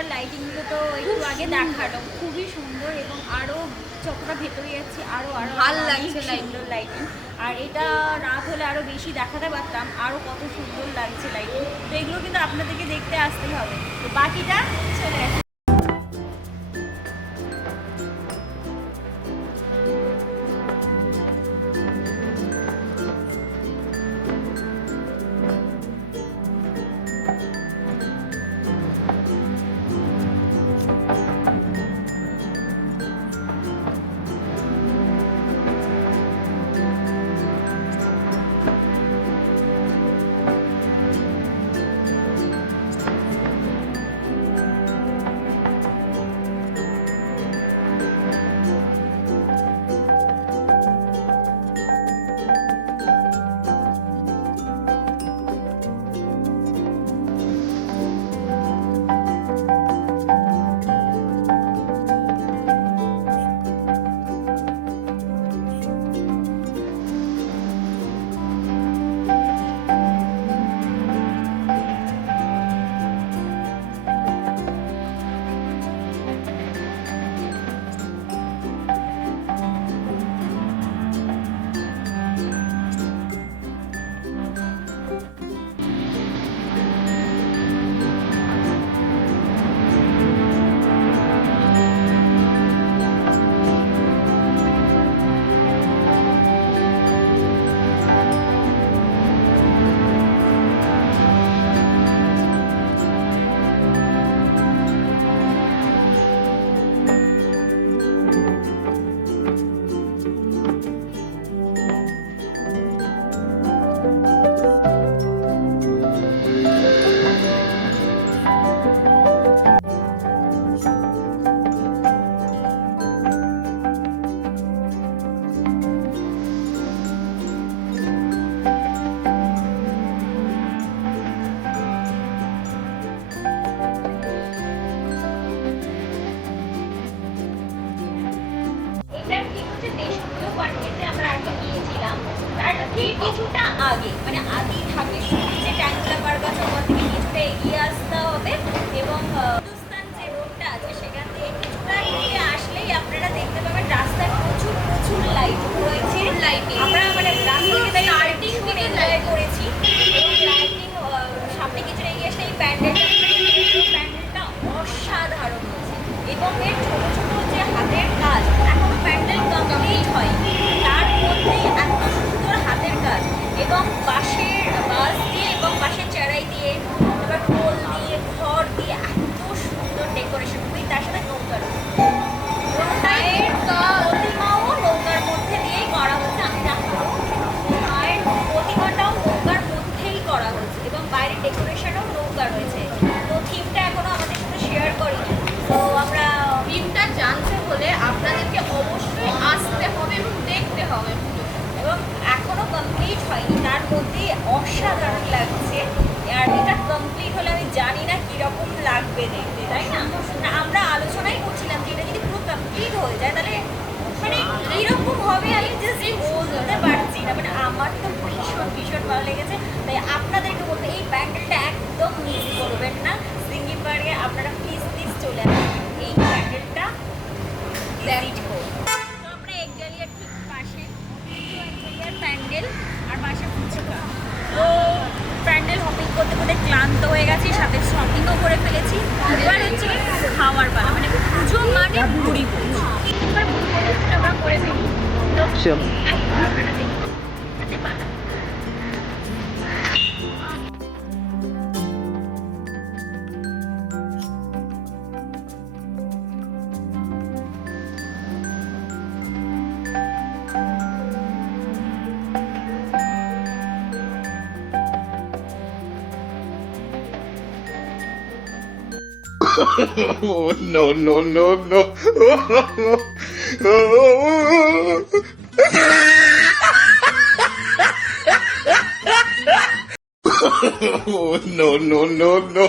এখানকার লাইটিংগুলো তো একটু আগে দেখালো, খুবই সুন্দর এবং আরও যতটা ভেতরে যাচ্ছি আরও আরও ভালো লাগছে সুন্দর লাইটিং। আর এটা রাত হলে আরও বেশি দেখাতে পারতাম, আরও কত সুন্দর লাগছে লাইটিং। তো এগুলো কিন্তু আপনাদেরকে দেখতে আসতেই হবে। তো বাকিটা চলে আসে। কিছুটা আগে মানে আগেই থাকে যে ট্যাঙ্গুলা পার্ক আছে ওখান থেকে কিছুটা এগিয়ে আসতে হবে এবং হিন্দুস্তান যে রোডটা আছে সেখান থেকে কিছুটা এগিয়ে আসলেই আপনারা দেখতে পাবেন রাস্তায় প্রচুর প্রচুর লাইট রয়েছে। লাইটিং আমরা মানে রাস্তা লাইটিং থেকে এনজয় করেছি এবং লাইটিং সামনে কিছুটা এগিয়ে আসলে এই প্যান্ডেলটা অসাধারণ হয়েছে এবং এর ছোট ছোট যে হাতের কাজ এখনো প্যান্ডেল কমপ্লিট হয়নি, তার মধ্যে এত সুন্দর হাতের কাজ এবং বাঁশের বাঁশ দিয়ে এবং বাঁশের চারাই দিয়ে এবার টোল দিয়ে খড় দিয়ে এত সুন্দর ডেকোরেশন করে তার সাথে নৌকার প্রতিমাও নৌকার মধ্যে দিয়েই করা হচ্ছে। আমি দেখাবো মায়ের প্রতিমাটাও নৌকার মধ্যেই করা হচ্ছে এবং বাইরে ডেকোরেশনও নৌকা রয়েছে। তো থিমটা এখনো আমাদের সাথে শেয়ার করিনি, তো আমরা থিমটা জানতে হলে আপনাদেরকে অবশ্যই আসতে হবে এবং দেখতে হবে এবং এখনো কমপ্লিট হয়নি, তার মধ্যে অসাধারণ লাগছে। আর এটা কমপ্লিট হলে আমি জানি না কিরকম লাগবে দেখতে, তাই না? আমরা আলোচনাই করছিলাম যে এটা যদি পুরো কমপ্লিট হয়ে যায় তাহলে মানে কিরকম হবে আমি জাস্ট বলতে পারছি না। মানে আমার তো ভীষণ ভীষণ ভালো লেগেছে, তাই আপনাদেরকে বলবো এই প্যান্ডেলটা একদম মিস করবেন না। সিঙ্গি পার্কে আপনারা প্লিজ প্লিজ চলে আসবেন, এই প্যান্ডেলটা ভিজিট করুন। তো আমরা একজালিয়ার ঠিক পাশে প্যান্ডেল আর পাশে ফুচকা। তো প্যান্ডেল হপিং করতে করতে ক্লান্ত হয়ে গেছি, সাথে শপিংও করে ফেলেছি। এবার হচ্ছে খাওয়ার পালা, মানে পুজো মানে ভুড়ি ভোজ। এবার আমরা করে ফেলি Oh, no, no, no, no. Oh, no, no, no, no.